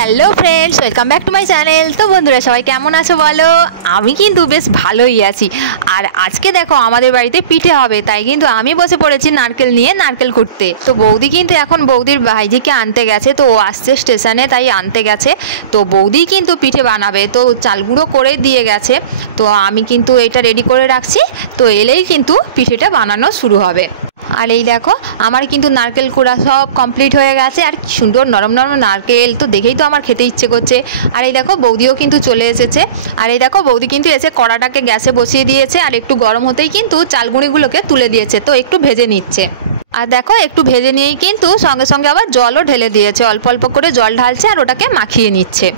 Hello friends, welcome back to my channel. তো বন্ধুরা সবাই কেমন আছো বলো? আমি কিন্তু বেশ ভালোই আছি। আর আজকে দেখো আমাদের বাড়িতে পিঠে হবে, তাই কিন্তু আমি বসে পড়েছি নারকেল নিয়ে নারকেল কুটতে। তো বৌদি কিন্তু এখন বৌদির ভাইজিকে আনতে গেছে, তো ও আসছে স্টেশনে, তাই আনতে গেছে। তো বৌদি কিন্তু পিঠে বানাবে, তো চাল গুঁড়ো করে দিয়ে গেছে। তো আমি কিন্তু এটা রেডি করে রাখছি, তো এলেই কিন্তু পিঠেটা বানানো শুরু হবে। আর এই দেখো আমার কিন্তু নারকেল কুড়া সব কমপ্লিট হয়ে গেছে। আর কি সুন্দর নরম নরম নারকেল, তো দেখেই তো আমার খেতে ইচ্ছে করছে। আর এই দেখো বৌদিও কিন্তু চলে এসেছে। আর এই দেখো বৌদি কিন্তু এসে কড়াটাকে গ্যাসে বসিয়ে দিয়েছে, আর একটু গরম হতেই কিন্তু চালগুঁড়িগুলোকে তুলে দিয়েছে, তো একটু ভেজে নিচ্ছে। আর দেখো একটু ভেজে নিয়েই কিন্তু সঙ্গে সঙ্গে আবার জলও ঢেলে দিয়েছে, অল্প অল্প করে জল ঢালছে আর ওটাকে মাখিয়ে নিচ্ছে।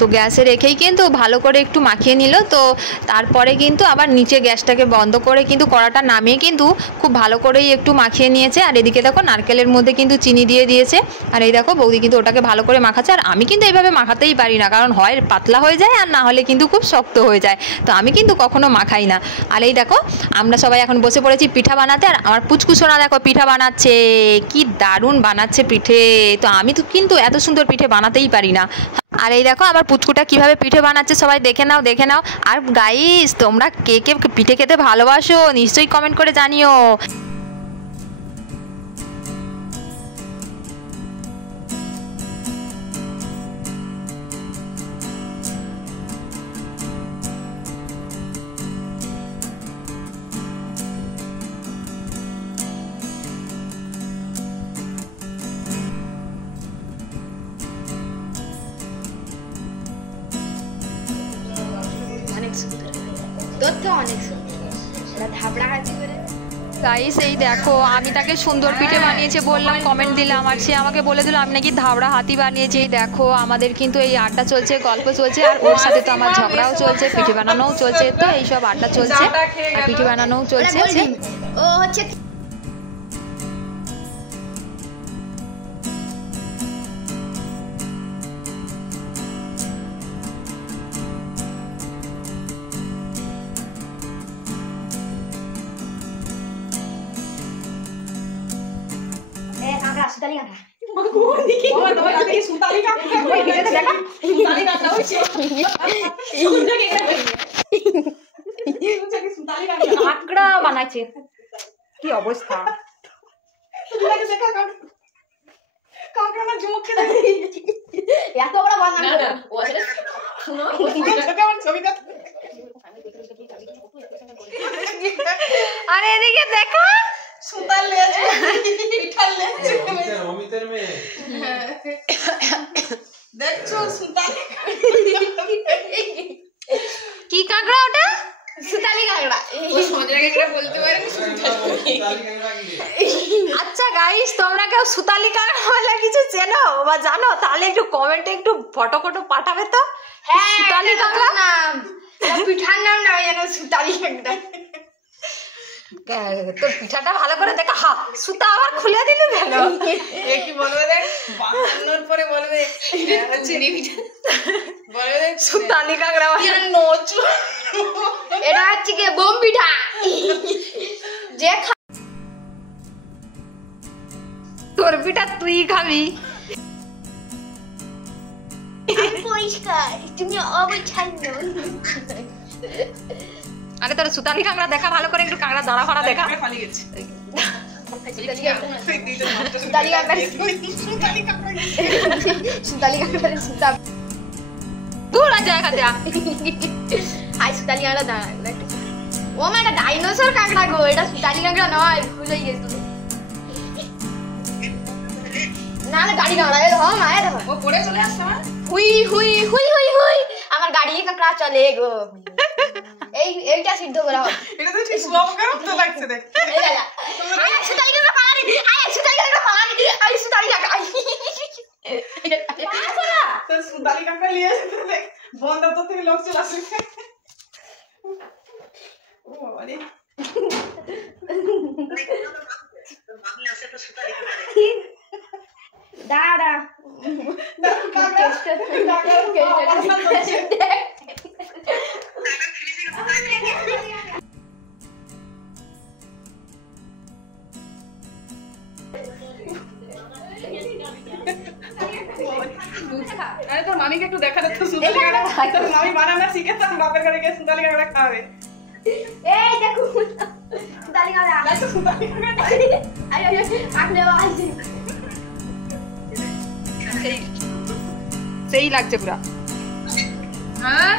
তো গ্যাসে রেখেই কিন্তু ভালো করে একটু মাখিয়ে নিল। তো তারপরে কিন্তু আবার নিচে গ্যাসটাকে বন্ধ করে কিন্তু কড়াটা নামিয়ে কিন্তু খুব ভালো করেই একটু মাখিয়ে নিয়েছে। আর এদিকে দেখো নারকেলের মধ্যে কিন্তু চিনি দিয়ে দিয়েছে। আর এই দেখো বৌদি কিন্তু ওটাকে ভালো করে মাখাচ্ছে। আর আমি কিন্তু এইভাবে মাখাতেই পারি না, কারণ হয় পাতলা হয়ে যায় আর না হলে কিন্তু খুব শক্ত হয়ে যায়, তো আমি কিন্তু কখনো মাখাই না। আর এই দেখো আমরা সবাই এখন বসে পড়েছি পিঠা বানাতে। আর আমার পুচকুসোনা দেখো পিঠা বানাচ্ছে, কি দারুণ বানাচ্ছে পিঠে। তো আমি তো কিন্তু এত সুন্দর পিঠে বানাতেই পারি না। আর এই দেখো আমার পুচকুটা কিভাবে পিঠে বানাচ্ছে, সবাই দেখে নাও দেখে নাও। আর গাইস, তোমরা কে কে পিঠে খেতে ভালোবাসো নিশ্চয়ই কমেন্ট করে জানিও। গাইস এই দেখো আমি তাকে সুন্দর পিঠে বানিয়েছে বললাম, কমেন্ট দিলাম, আর সে আমাকে বলে দিল আমি নাকি ধাবড়া হাতি বানিয়েছি। এই দেখো আমাদের কিন্তু এই আড্ডা চলছে, গল্প চলছে, আর ওর সাথে তো আমার ঝগড়াও চলছে, পিঠে বানানোও চলছে। তো এইসব আড্ডা চলছে আর পিঠে বানানোও চলছে। ও হচ্ছে সুতালি কাঁকড়া। কাঁকড়া বানাচ্ছে, কি অবস্থা। এত বড় বানানো আর এদিকে দেখো সুতার লেজ পিঠার লেজ অমিতের মেয়ে দেখছো সুতার কি কাঁকড়া ওটা? সুতালি কাঁকড়া। বলতে পারে আচ্ছা গাইস, তোমরা কেউ সুতালি কাঁকড়া বলে কিছু চেনো বা জানো? তাহলে একটু কমেন্টে একটু ফটো পাঠাবে তো। হ্যাঁ, সুতালি কাঁকড়া নাম পিঠার নাম না যেন সুতালি কাঁকড়া। তোর পিঠাটা ভালো করে দেখা। হা, সুতা আবার খুলে দিল কেন? কি বলবে দেখ, বানানোর পরে বলবে চিনি পিঠা, বলবে সুতালি কাঁকড়া নচু। এটা হচ্ছে কি বোম পিঠা। যে তোর পিঠা তুই খাবি। পরিষ্কার, তুমি অবচ্ছন্ন। আরে তোর সুতালি কাঁকড়া দেখা ভালো করে, একটু কাঁকড়া দাঁড়া ফাড়া দেখা। পালিয়ে গেছে সুতালি কাঁকড়া, সুতালি কাঁকড়া, সুতা দূর আছে এখান থেকে। হাই সুতালি কাঁকড়া দাঁড়া। ও মা, এটা ডাইনোসর কাঁকড়া গো, এটা সুতালি কাঁকড়া নয়, ভুল হয়ে গেছিল। না না, গাড়ি কাঁকড়া। এ দেখো মা, এ দেখো ও পড়ে চলে আসছে। আমার হুই হুই হুই হুই হুই, আমার গাড়ি কাঁকড়া চলে গো। এইটা সিদ্ধ করা হবে। এটা তো ঠিক সুপার তো লাগছে দেখ। এই দাদা, আয় সুতালি কাঁকড়া পালানি, আয় সুতালি কাঁকড়া পালানি, আয় সুতালি কাঁকড়া। তো সুতালি কাঁকড়া নিয়ে এসে দেখ, বন্ধ তো থেকে লোক চলে আসে। ও বাবা রে, মামি আসে তো সুতালি কাঁকড়া। দাঁড়া কাঁকড়া খা আরে তোর মামিকে একটু দেখা দে তো সুতালি কাঁকড়া তোর মামি বানানা শিখেছে বাপের ঘরে গিয়ে সুতালি কাঁকড়া খাবে এই দেখো সুতালি কাঁকড়া তাই তো সুতালি কাঁকড়া আরে আরে আইছে সেই লাগছে পুরা। হ্যাঁ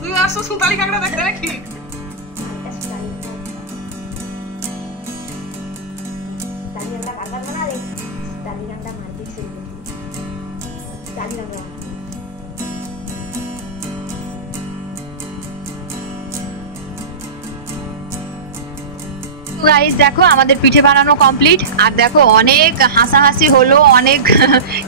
তুই আসো সুতালি কাঁকড়া দেখতে নাকি গাইস দেখো আমাদের পিঠে বানানো কমপ্লিট। আর দেখো অনেক হাসাহাসি হলো, অনেক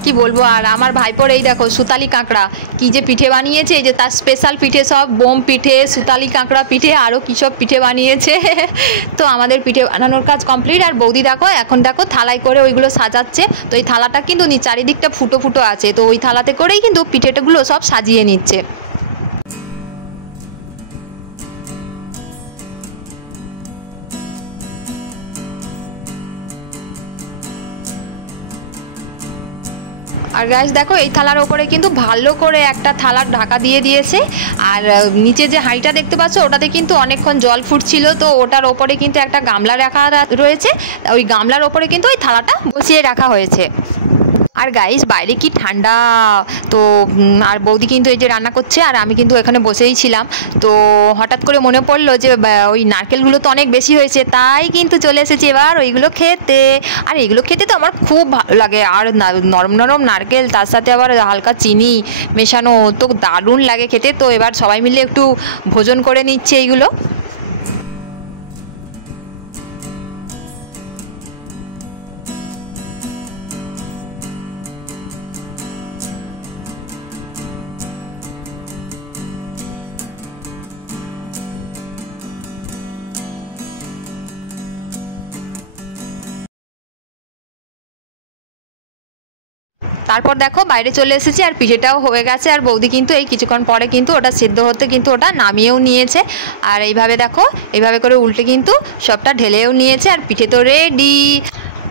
কি বলবো। আর আমার ভাইপোর এই দেখো সুতালি কাঁকড়া কি যে পিঠে বানিয়েছে, এই যে তার স্পেশাল পিঠে সব বোম পিঠে, সুতালি কাঁকড়া পিঠে, আরও কী সব পিঠে বানিয়েছে। তো আমাদের পিঠে বানানোর কাজ কমপ্লিট। আর বৌদি দেখো এখন দেখো থালায় করে ওইগুলো সাজাচ্ছে। তো এই থালাটা কিন্তু চারিদিকটা ফুটো ফুটো আছে, তো ওই থালাতে করেই কিন্তু পিঠেগুলো সব সাজিয়ে নিচ্ছে। আর গাইস দেখো এই থালার ওপরে কিন্তু ভালো করে একটা থালার ঢাকা দিয়ে দিয়েছে। আর নিচে যে হাঁড়িটা দেখতে পাচ্ছ ওটাতে কিন্তু অনেকক্ষণ জল ফুটছিল, তো ওটার ওপরে কিন্তু একটা গামলা রাখা রয়েছে। ওই গামলার ওপরে কিন্তু ওই থালাটা বসিয়ে রাখা হয়েছে। আর গাইস বাইরে কি ঠান্ডা। তো আর বৌদি কিন্তু এই যে রান্না করছে আর আমি কিন্তু এখানে বসেই ছিলাম। তো হঠাৎ করে মনে পড়লো যে ওই নারকেলগুলো তো অনেক বেশি হয়েছে, তাই কিন্তু চলে এসেছি এবার ওইগুলো খেতে। আর এইগুলো খেতে তো আমার খুব ভালো লাগে। আর নরম নরম নারকেল, তার সাথে আবার হালকা চিনি মেশানো, তো দারুণ লাগে খেতে। তো এবার সবাই মিলে একটু ভোজন করে নিচ্ছে এইগুলো। তারপর দেখো বাইরে চলে এসেছি আর পিঠেটাও হয়ে গেছে। আর বৌদি কিন্তু এই কিছুক্ষণ পরে কিন্তু ওটা সিদ্ধ হতে কিন্তু ওটা নামিয়েও নিয়েছে। আর এইভাবে দেখো এইভাবে করে উল্টে কিন্তু সবটা ঢেলেও নিয়েছে। আর পিঠে তো রেডি।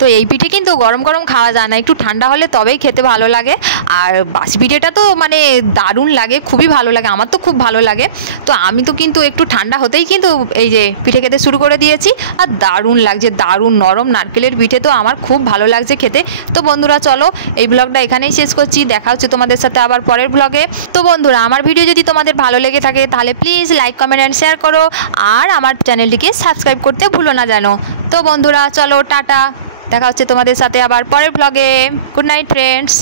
তো এই পিঠে কিন্তু গরম গরম খাওয়া যায় না, একটু ঠান্ডা হলে তবেই খেতে ভালো লাগে। আর বাসি পিঠেটা তো মানে দারুণ লাগে, খুবই ভালো লাগে, আমার তো খুব ভালো লাগে। তো আমি তো কিন্তু একটু ঠান্ডা হতেই কিন্তু এই যে পিঠে খেতে শুরু করে দিয়েছি। আর দারুণ লাগছে, দারুণ নরম নারকেলের পিঠে, তো আমার খুব ভালো লাগছে খেতে। তো বন্ধুরা চলো এই ব্লগটা এখানেই শেষ করছি, দেখা হচ্ছে তোমাদের সাথে আবার পরের ব্লগে। তো বন্ধুরা আমার ভিডিও যদি তোমাদের ভালো লেগে থাকে তাহলে please like comment and share করো। আর আমার চ্যানেলটিকে সাবস্ক্রাইব করতে ভুলো না যেন। তো বন্ধুরা চলো টাটা, দেখা হচ্ছে তোমাদের সাথে আবার পরের ব্লগে। Good night friends.